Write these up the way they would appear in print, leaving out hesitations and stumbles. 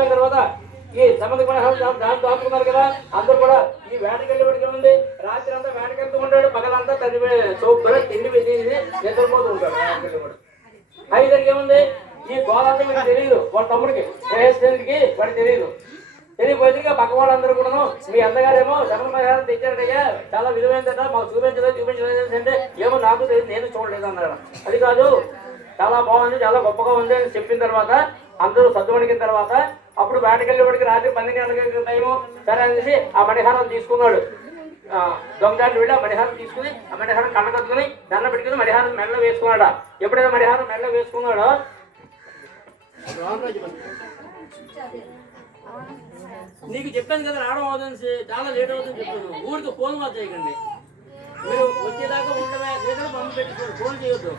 అయిపోయిన తర్వాత ఈ సంబంధ దాన్ని దాచుకున్నారు కదా, అందరూ కూడా ఈ వేటకెళ్ళి ఉంది. రాత్రి అంతా వేటకెళ్తూ ఉంటాడు, పగలంతా శుభ్రంగా తిండి పెట్టి నిద్రపోతూ ఉంటాడు వేటకెళ్ళి. ఐదరికి ఏముంది, ఈ గోళంతా మీకు తెలియదు, వాళ్ళ తమ్ముడికి స్నేహితుడికి వాడికి తెలియదు. తెలియపోతే పక్క వాళ్ళందరూ కూడా మీ అన్నగారేమో జగన్మోహన్ తెచ్చారయ్యా, చాలా విలువైందట, మాకు చూపించలేదు అంటే ఏమో నాకు తెలియదు, నేను చూడలేదు అన్నాడు. అది కాదు, చాలా బాగుంది, చాలా గొప్పగా ఉంది అని చెప్పిన తర్వాత అందరూ సర్దుమణికిన తర్వాత అప్పుడు వేటకెళ్ళేవాడికి రాత్రి 12 గంటల టైము సరే అనేసి ఆ మణిహారం తీసుకున్నాడు. దొంగదాన్ని వెళ్ళి ఆ మణిహారం తీసుకుని ఆ మణిహారం కళ్ళ కట్టుకుని దండ పెట్టుకుని మణిహారం మెడలో వేసుకున్నాడా. ఎప్పుడైతే మణిహారం మెడలో వేసుకున్నాడో నీకు చెప్పాను కదా రావడం అవుతుంది, చాలా లేట్ అవుతుంది చెప్పాను. ఊరికి ఫోన్ మాత్రం చేయకండి, మీరు వచ్చేదాకా ఉండమే లేదా పంపు పెట్టుకోండి, ఫోన్ చేయొద్దు.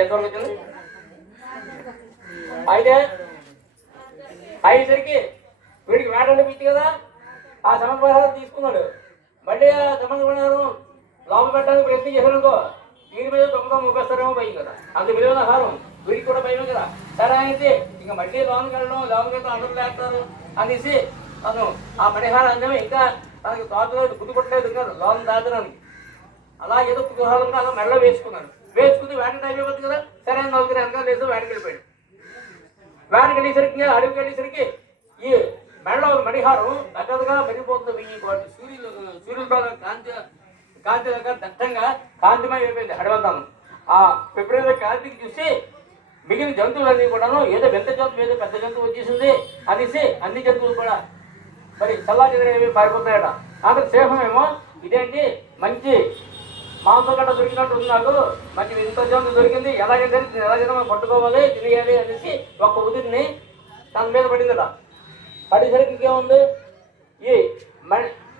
ఎంతవరకు వచ్చింది? అయితే అయ్యేసరికి వీడికి వేట అనిపించి కదా ఆ సమన్వయం తీసుకున్నాడు. మళ్ళీ ఆ సమన్వయం లోపల పెట్టడానికి ప్రయత్నం చేశానుకో వీడి మీద దొంగ ముప్పేస్తారేమో భయం కదా, అంత విలువైన ఆహారం వీడికి కూడా భయమే కదా. సరే అయితే ఇంకా మళ్ళీ లోనికి వెళ్ళడం, లోనికి వెళ్తే అందరూ లేస్తారు అనేసి తను ఆ మణిహారాన్ని ఇంకా తనకి తోటలో గుర్తుపట్టలేదు ఇంకా లోన్ దాచడానికి అలా ఏదో కుతూహలంగా అలా మెడలో వేసుకున్నాడు. వేసుకుని వేట టైం అయిపోతుంది కదా, సరే నలుగురు వెనకాల లేదు వేటకి వెళ్ళిపోయాడు. వేటకి వెళ్ళేసరికి అడవికి వెళ్ళేసరికి ఈ మెడలో మణిహారం పెద్దదిగా మెరిగిపోతుంది. సూర్యులతో కాంతి దగ్గర దట్టంగా కాంతిమయం అయిపోయింది అడవంతాను. ఆ ఫిబ్రవరి కాంతికి చూసి మిగిలిన జంతువులన్నీ కూడాను ఏదో వింత జంతువు ఏదో పెద్ద జంతువు వచ్చేసింది అనేసి అన్ని జంతువులు కూడా మరి చల్లా చెదరేవి పారిపోతాయట. అందుకు సింహమేమో ఇదేంటి మంచి మాంసం గడ్డ దొరికినట్టు ఉంది, నాకు మంచి వింత జంతువు దొరికింది, ఎలాగైతే మనం పట్టుకోవాలి తినేయాలి అనేసి ఒక్క ఉదిరిని తన మీద పడిందట. పడేసరికి ఇంకేముంది, ఈ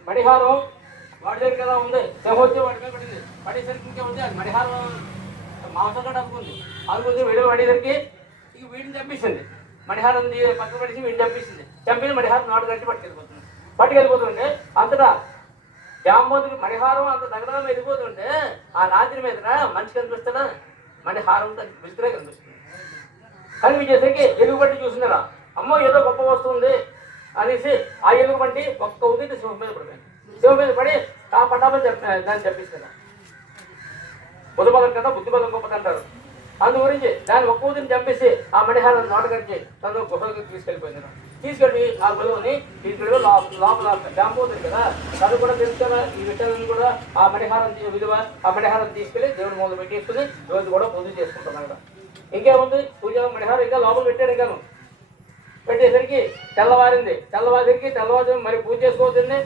మణిహారం వాడి దగ్గర కదా ఉంది, సింహోత్సవం వాడి మీద పడింది. పడేసరికి ఇంకేముంది, అది మణిహారం మాంసం గడ్డ అనుకుంది. అనుకుంది వీడియో పడేసరికి ఇక వీడిని చంపేసింది. మణిహారం పక్కన పడేసి వీడిని చంపేసింది. చంపేసి మణిహారం నాటు కట్టి పట్టుకెళ్ళిపోతుంటే అంతటా జాంబోతుకి మణిహారం అంత దగ్గర వెళ్ళిపోతుంటే ఆ రాత్రి మీద మనిషి కనిపిస్తాడా, మణిహారం విస్తరే కనిపిస్తుంది. కనిపించేసరికి ఎలుగుబంటి చూసిందిరా, అమ్మో ఏదో గొప్ప వస్తుంది అనేసి ఆ ఎలుగుబంటి ఒక్క ఉదిరి సింహం మీద పడిపోయింది. సింహం మీద పడి ఆ పట్టామని దాన్ని చంపిస్తున్నా. బుద్ధబలం కదా బుద్ధిబలం గొప్పది అంటారు. అందు గురించి దాన్ని ఒక్క ఉదిరిని చంపేసి ఆ మణిహారం నాటగడిచి తను గుహలోకి తీసుకెళ్ళిపోయింది. తీసుకెళ్ళి ఆ గురువుని తీసుకెళ్ళి లోపల జాంబోతుంది కదా, తను కూడా తెలుసుకున్న ఈ విషయాలను కూడా ఆ మణిహారం విలువ ఆ మణిహారం తీసుకెళ్ళి దేవుడి మొదలు పెట్టేసుకుని రోజు కూడా పూజ చేసుకుంటున్నాడు. ఇంకేముంది పూజలో మణిహారం ఇంకా లోపల పెట్టాడు. ఇంకాను పెట్టేసరికి తెల్లవారికి మరి పూజ చేసుకోవద్దండి,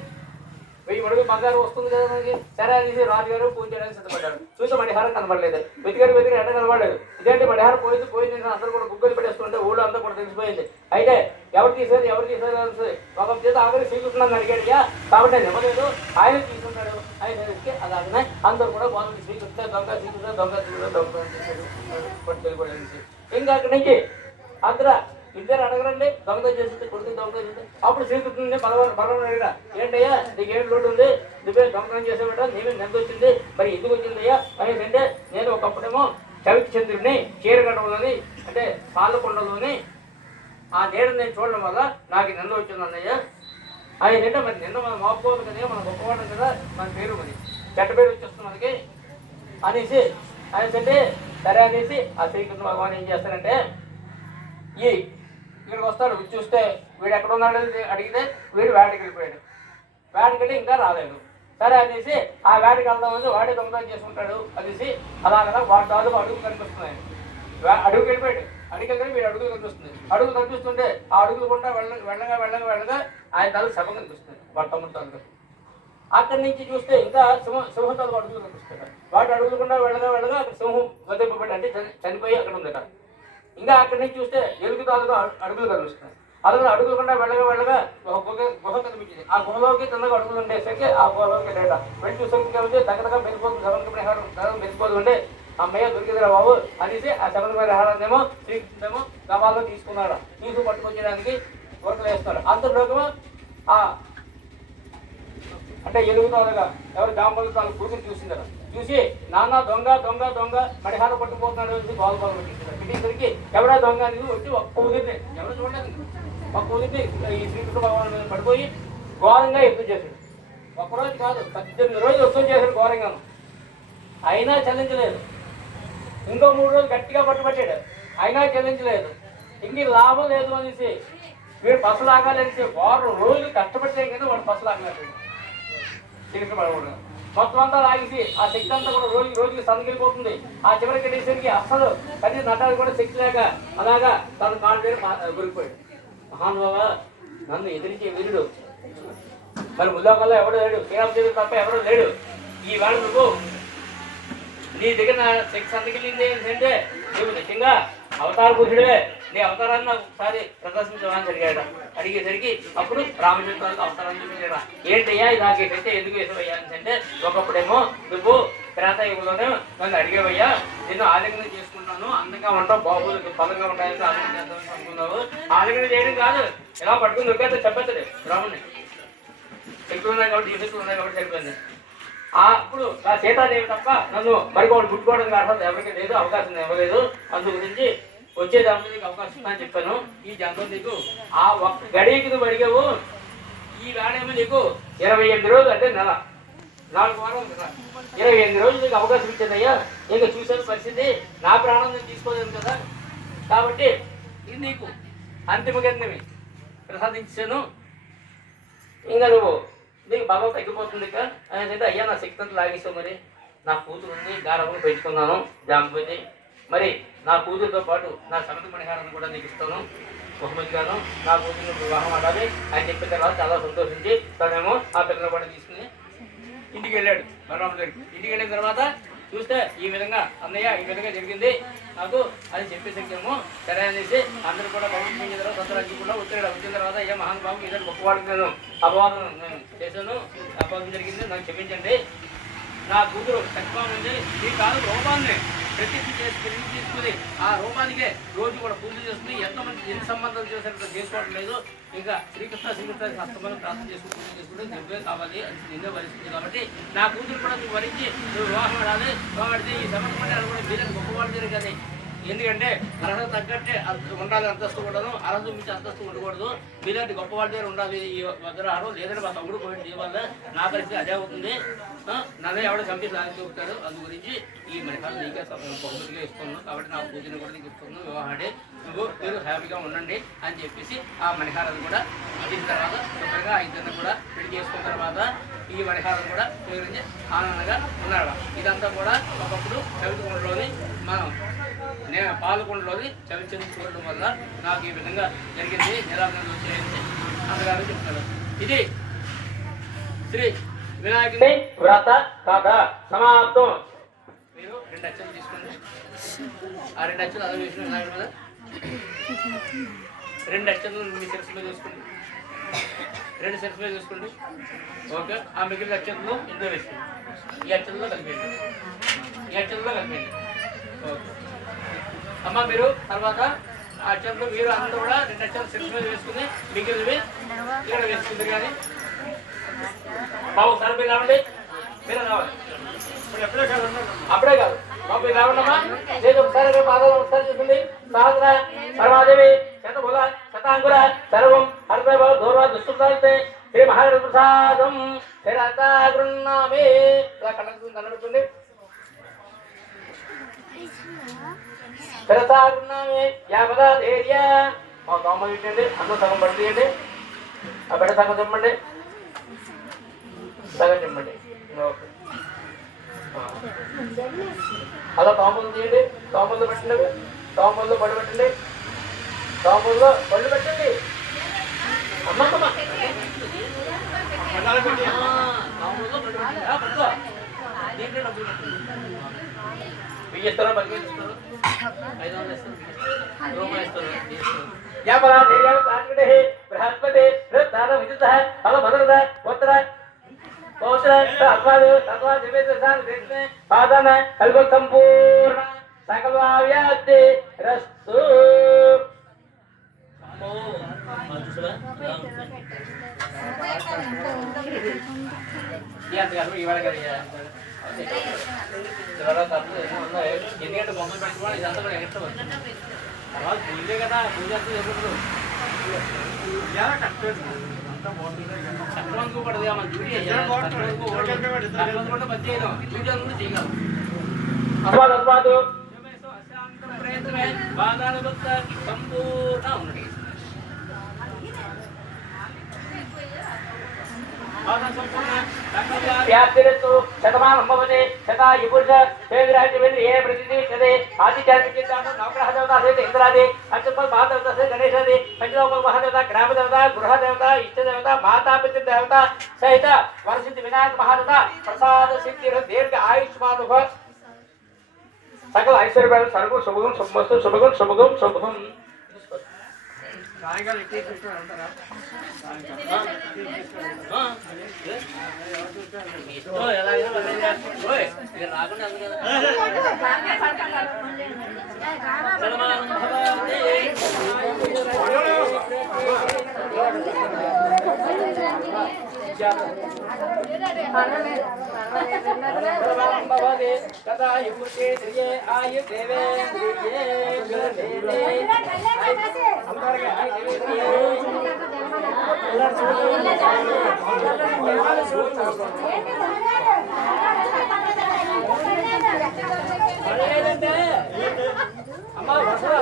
1000 అడుగులు బంగారం వస్తుంది కదా మనకి. సరే అనేసి రాజుగారు పూజ చేయడానికి సిద్ధపడ్డాడు. చూసి మణిహారం కనబడలేదు, వెతిగారు ఎట్ట కనబడలేదు. ఇదేంటి మణిహారం పోయింది అందరూ కూడా గుగ్గలు పెట్టేస్తుంటే ఊళ్ళో అందరూ కూడా తెలిసిపోయింది. అయితే ఎవరు తీసేది ఒక చేత ఆఖరి శ్రీకృష్ణాన్ని అడిగాడుగా, కాబట్టి ఆయన ఇవ్వలేదు, ఆయన తీసుకుంటాడు. ఆయన అలాగనే అందరూ కూడా బాగుంది శ్రీకృష్ణ దొంగ పట్టుకెళ్ళిపోయింది. ఇంకా అక్కడి నుంచి అందరూ ఇద్దరు అడగరండి, దొంగ చేసి కొడుకు దొంగ చేసి అప్పుడు శ్రీకృష్ణుని బలవరం అడిగా, ఏంటయ్యా నీకేం లోటు ఉంది, నువ్వే దొంగతనం చేసేవాడ, నీవే ఎంత వచ్చింది, మరి ఎందుకు వచ్చిందయ్యా అనేసి అంటే నేను ఒకప్పుడేమో చవితిచంద్రుడిని చీరగడవలోని అంటే పాలకొండలోని ఆ నీడని నేను చూడడం వల్ల నాకు నిన్న వచ్చింది అన్నయ్య. ఆయన అంటే మరి నిన్న మనం మాపుకోవాలి కదా, మనం గొప్పవాళ్ళం కదా, మన పేరు మరి చెడ్డ పేరు వచ్చేస్తుంది మనకి అనేసి అనేసి సరే అనేసి ఆ శ్రీకృష్ణ భగవాన్ ఏం చేస్తారంటే వీడికి వస్తాడు. చూస్తే వీడు ఎక్కడ ఉన్నాడు అడిగితే వీడు వేటకి వెళ్ళిపోయాడు. వేటకి వెళ్ళి ఇంకా రాలేదు. సరే అనేసి ఆ వేటకి వెళ్దామని వాడే దొంగతనం చేసుకుంటాడు అనేసి అలాగలా వాడి తాలూకు అడుగులు కనిపిస్తున్నాయి. అడుగుకి వెళ్ళిపోయాడు. అడిగి వీడు అడుగులు కనిపిస్తుంది. అడుగులు కనిపిస్తుంటే ఆ అడుగులు కూడా వెళ్ళగా ఆయన తాలూకు శవం కనిపిస్తుంది, వాడి తమ్ముడు తాలూకు. అక్కడి నుంచి చూస్తే ఇంకా సింహం తాలూకు అడుగులు కనిపిస్తాడు. వాటి అడుగులు కూడా వెళ్ళగా అక్కడ సింహం వదిలిపోయి అంటే చనిపోయి అక్కడ ఉందట. ఇంకా అక్కడి నుంచి చూస్తే ఎలుగు తాలూకు అడుగులు కనిపిస్తున్నాయి. అలాగే అడుగుకుండా వెళ్ళగా ఒక గుహ కనిపించింది. ఆ గుహలోకి తొందరగా అడుగులు ఉండేసరికి ఆ గుహలోకి వెళ్ళాడ. వెళ్ళి చూసరికి దగ్గరగా మెరిపోతుంది, శవన్ మెరిపోతు ఉండే అమ్మయ్య దొరికిదిరా బాబు అనేసి ఆ శబరి హారాన్నేమో శ్రీకృష్ణేమో గవాల్లో తీసుకున్నాడు. పట్టుకొచ్చేదానికి వర్కలు వేస్తున్నాడు. అంతలోకేమో అంటే ఎలుగు తాలుగా ఎవరు జాంబలు తాలూకు గురుకుని చూసిందట. చూసి నాన్న దొంగ దొంగ దొంగ మడిహారం పట్టుకుపోతున్నాడు గోల గోల పెట్టించారు. పెట్టేసరికి ఎవడా దొంగ అనేది వచ్చి ఒక్క ఉదిరిని ఎవరు చూడలేదు, ఒక్క ఉదిరిని ఈ శ్రీకృష్ణ భగవాన్ మీద పడిపోయి ఘోరంగా యుద్ధం చేశాడు. ఒక్కరోజు కాదు 18 రోజులు యుద్ధం చేశాడు ఘోరంగాను. అయినా చెల్లించలేదు. ఇంకో 3 రోజులు గట్టిగా పట్టుబట్టాడు, అయినా చెల్లించలేదు. ఇంక లాభం లేదు అనేసి వీడు బస్సు లాగాలనేసి 6 రోజులు కష్టపడితే కదా వాడు బస్సు లాగలేదు. శ్రీకృష్ణ భగవాన్ మొత్తం అంతా లాగేసి ఆ శక్తి అంతా కూడా రోజుకి సందగిలిపోతుంది. ఆ చివరికి వెళ్ళేసరికి అస్సలు కనీసం నటాలు కూడా శక్తి లేక అలాగా తన కాళ్ళ దగ్గర గురిపోయాడు. మహానుభావ, నన్ను ఎదిరించే వీరుడు మరి ముల్లోకల్లో ఎవడు లేడు, శ్రీరామచంద్రుడు తప్ప ఎవడో లేడు. ఈ వేళ నువ్వు నీ దగ్గర నా శక్తి సందగిలింది ఏంటంటే నువ్వు నిజంగా అవతార పురుషుడివే, నీ అవతారాన్ని నాకు ఒకసారి ప్రదర్శించమని అడిగేసరికి అప్పుడు రామచంద్రుడికి అవతారం చూపించాడు. ఏంటయ్యా ఇలాగేసైతే ఎందుకు వేసావయ్యా అంటే, ఒకప్పుడేమో నువ్వు త్రేతాయుగంలోనే నన్ను అడిగేవయ్యా, నేను ఆలింగనం చేసుకుంటాను, అందంగా ఉంటావు, బాబులు బలంగా ఉంటాయని ఆలింగనం చేద్దామని అనుకున్నావు. ఆలింగనం చేయడం కాదు, ఇలా పట్టుకుని దొరికేస్తే చెప్పేస్తాడు రాముడిని. శక్తులు ఉన్నాయి కాబట్టి శక్తులు ఉన్నాయి కాబట్టి సరిపోయింది. అప్పుడు ఆ సీతాదేవి తప్ప నన్ను మరికోడు ముట్టుకోవడానికి అర్హత ఎవరికి లేదు, అవకాశం ఇవ్వలేదు. అందు గురించి వచ్చే దాంట్లో నీకు అవకాశం ఉందని చెప్పాను. ఈ జంతో నీకు ఆ ఒక్క గడియకి నువ్వు అడిగావు. ఈ వేళేమో నీకు 28 రోజులు అంటే నెల 4 వారాలు కదా, 28 రోజులు నీకు అవకాశం ఇచ్చేదయ్యా. ఇంకా చూసాను పరిస్థితి, నా ప్రాణం నేను తీసుకోలేను కదా, కాబట్టి ఇది నీకు అంతిమ గంధమి ప్రసాదించాను. ఇంకా నువ్వు నీకు బాగా తగ్గిపోతుంది ఇక అంటే, అయ్యా నా శక్తి అంతా లాగేసావు, మరి నా కూతురు ఉంది, గారవం పెంచుకున్నాను జాంబతి, మరి నా కూతురుతో పాటు నా సమతి మణిహారాన్ని కూడా నీకు ఇస్తాను బహుమతిగాను. నా కూతురు వివాహం ఆడాలి అని చెప్పిన తర్వాత చాలా సంతోషించి తనేమో ఆ పిల్లలు కూడా తీసుకుని ఇంటికి వెళ్ళాడు బలరాముడి దగ్గరికి. ఇంటికి వెళ్ళిన తర్వాత చూస్తే ఈ విధంగా అన్నయ్య ఈ విధంగా జరిగింది నాకు అని చెప్పేసరికేమో సరే అనేసి అందరూ కూడా భగవంతుని తర్వాత సంతరానికి కూడా వచ్చిన తర్వాత అయ్యా మహానుభావం ఇద్దరు గొప్పవాడికి నేను అపవాదం చేశాను, అపవాదం జరిగింది, నాకు క్షమించండి. నా కూతురు చక్కగా ఉంది, ఈ కాదు రూపాన్ని ప్రతిష్ఠ తీసుకుని ఆ రూపానికే రోజు కూడా పూజ చేసుకుని ఎంతమంది ఎన్ని సంబంధాలు చేసినట్టు చేసుకోవడం లేదు. ఇంకా శ్రీకృష్ణ హస్తమంది ప్రార్థన చేసుకుని పూజ చేసుకుంటే నువ్వే కావాలి అని నిన్నే వరిస్తుంది. కాబట్టి నా కూతురు కూడా నువ్వు వరించి నువ్వు వివాహం ఆడాలి. వివాహం ఆడితే ఈ సమర్థం కూడా వీళ్ళని గొప్పవాళ్ళు జరిగి కానీ, ఎందుకంటే అర్హత తగ్గట్టే ఉండాలి, అంతస్తు కూడాను అర్హత మించి అంతస్తు ఉండకూడదు. మీలాంటి గొప్ప వాళ్ళ దగ్గర ఉండాలి ఈ వజ్రహారం. లేదంటే మా తమ్ముడు పోయిన జీవాల నా పరిస్థితి అదే అవుతుంది. నన్ను ఎవడో చంపేసి లాగా చూపుతారు. అందు గురించి ఈ మణిహారం నీకే బహుమతిగా ఇస్తున్నాను, కాబట్టి నా పూజను కూడా నీకు ఇస్తున్నాను. వివాహాడే నువ్వు మీరు హ్యాపీగా ఉండండి అని చెప్పేసి ఆ మణిహారాన్ని కూడా ఇచ్చిన తర్వాత శుభ్రంగా ఇద్దరిని కూడా పెళ్లి చేసుకున్న తర్వాత ఈ మణిహారం కూడా వివరించి ఆనందంగా ఉన్నాడు. ఇదంతా కూడా ఒకప్పుడు చవితికొండలోని మనం నేను పాలకొండలోని చవిచంద్రుకోవడం వల్ల నాకు ఈ విధంగా జరిగింది, నిరాకరణ వచ్చేయండి అందుగారు చెప్తాడు. ఇది శ్రీ వినాయకుని వ్రత కథ సమాప్తం. మీరు 2 అక్షరాలు తీసుకోండి. ఆ 2 అక్షరాలు అలా వేసిన వినాయకుడి మీద 2 అక్షరాలు మీ శిరస్సు మీద వేసుకోండి. 2 శిరస్సు మీద వేసుకోండి. ఓకే, ఆ మిగిలిన అక్షరాలు ఇందులో వేసుకోండి. ఈ అక్షరంలో కలిపేయండి, ఈ అక్షరంలో కలిపేయండి. ఓకే అమ్మ, మీరు తర్వాత ఆ అక్షరంలో మీరు అందరూ కూడా 2 అక్షరాలు శిరస్సు మీద వేసుకుని మిగిలినవి ఇక్కడ వేసుకుంటారు. కానీ బాబు సార్ మీరు రావండి, మీరు రావాలి. అప్పుడే కాదు బాబు మీరు రావండమ్మా. లేదు ఒకసారి పాదాలు ఒకసారి చూసింది. సహస్ర పరమాదేవి శతభుల శతాంకుర సర్వం హరిభవ దూర్వ దుష్టుతే శ్రీ మహాగణ ప్రసాదం శరతాగృన్నామే. ఇలా కన్నపెట్టుండి. శరతాగృన్నామే యాపద ధైర్య. మా దోమ పెట్టండి, అందరూ సగం పడితీయండి. ఆ బిడ్డ సగం చెప్పండి, సగం చెప్పండి. ఓకే, అలా తోమలు తీయండి. తోమల్లో పెట్టండి, తోమల్లో పళ్ళు పెట్టండి, తోమల్లో పళ్ళు పెట్టండి. అమ్మమ్మ వెయ్యి ఇస్తారా, 10 ఇస్తారు, 500 ఇస్తారు, రూపాయలు ఇస్తారు. బృహస్పతి సంపూర్ణ సకలావ్యాప్తి రస్తు. ఇవాళ కదా చాలా ఖర్చు ఉన్నాయి. ఎందుకంటే బొమ్మలు పెట్టుకోవాలి ఇదంతా కూడా ఎక్స్ట్రా వస్తుంది. తర్వాత పూజే కదా పూజ ఎప్పుడు కష్టమనుకోకూడదు మన డ్యూటీ కష్టమనుకోకుండా పని చేయడం డ్యూటీ అనుకుంటే చేయగలం. ప్రయత్నమే బాధాలు సంపూర్ణ ఉన్నది. వ్యాప్తిరస్తు శతమానం భవతి శతాయు పురుష వేదిరాజ్యవేది ఏ ప్రతిష్ఠితే ఆదిత్యాత్మిక నవగ్రహ దేవత సహిత ఇంద్రాది అత్యుపల్ మహాదేవత సహిత గణేశాది పంచలోక మహాదేవత గ్రామదేవత గృహదేవత ఇష్టదేవత మాతాపితృ దేవత సహిత వరసిద్ధి వినాయక మహాదేవత ప్రసాద సిద్ధి దీర్ఘ ఆయుష్మానుభ సకల ఐశ్వర్యాలు సర్వ శుభగం శుభమస్తు శుభగం శుభగం శుభగం. సాయంకాలం ఎక్కడ వెళ్తారా? రాకుండా तथा युगे त्रिये आयु देवेन्द्रिये అమ్మా వసర